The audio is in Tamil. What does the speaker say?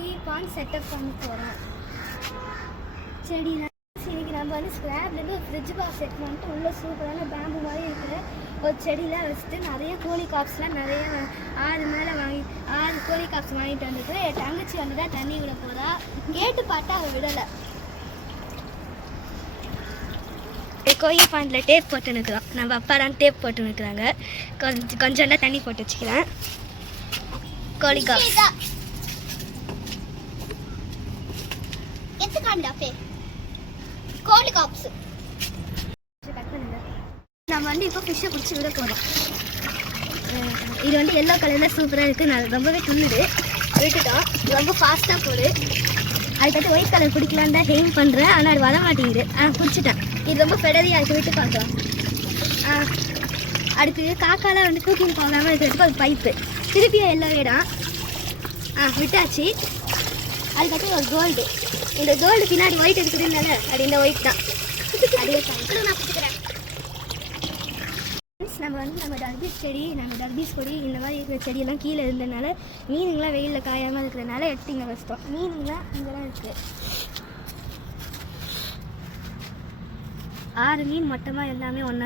கோழி பான் செட்டப் பண்ண போகிறோம். செடி இன்னைக்கு நம்ம வந்து ஸ்லாப்லேருந்து ஒரு ஃப்ரிட்ஜ் பாக்ஸ் செட் பண்ணிட்டு உள்ளே சூப்பரான பேம்பு மாதிரி இருக்கிற ஒரு செடியெலாம் வச்சுட்டு நிறைய கோழி காப்ஸ்லாம் நிறைய 6 கோழி காப்ஸ் வாங்கிட்டு வந்துருக்குறேன். என் தங்கச்சி வந்து தான் தண்ணி விட போகிறா. கேட்டு பார்த்தா அவள் விடலை. கோழி பாண்டில் டேப் போட்டு நிற்கிறோம். நம்ம அப்பா தான் டேப் போட்டு நிற்கிறாங்க. கொஞ்சோண்டா தண்ணி போட்டு வச்சுக்கிறேன். கோழி காப்ஸ் கோழி காப்ஸ் நம்ம வந்து இப்போ ஃபிஷ்ஷை பிடிச்சி விட போகிறோம். இது வந்து எல்லோ கலரில் சூப்பராக இருக்குது. நான் ரொம்பவே துள்ளுது. விட்டுட்டோம். ரொம்ப ஃபாஸ்ட்டாக போடு. அதுக்கடுத்து ஒயிட் கலர் பிடிக்கலான்னு தான் எய்ம் பண்ணுறேன். ஆனால் அது வர மாட்டேங்குது. பிடிச்சிட்டேன். இது ரொம்ப ஃபெடரியாக இருக்குது. விட்டு பார்க்கலாம். அடுத்து காக்காலாம் வந்து தூக்கின்னு போகாமல் இருக்கிறதுக்கு ஒரு பைப்பு. திருப்பியும் எல்லோவே தான். விட்டாச்சு. அதுக்கடுத்து ஒரு கோல்டு. இந்த கோல்டு பின்னாடி ஒயிட் இருக்குதுனால அது இந்த ஒயிட் தான். அதே நான் பிடிச்சிக்கிறேன். நம்ம வந்து டர்பீஸ் கொடி இந்த மாதிரி இருக்கிற செடியெல்லாம் கீழே இருந்ததுனால மீனுங்களாம் வெயிலில் காயாமல் இருக்கிறதுனால எடுத்து இங்கே வச்சிட்டோம். மீனுங்களாம் இங்கெல்லாம் இருக்குது. 6 மீன் மொத்தமாக எல்லாமே ஒன்றா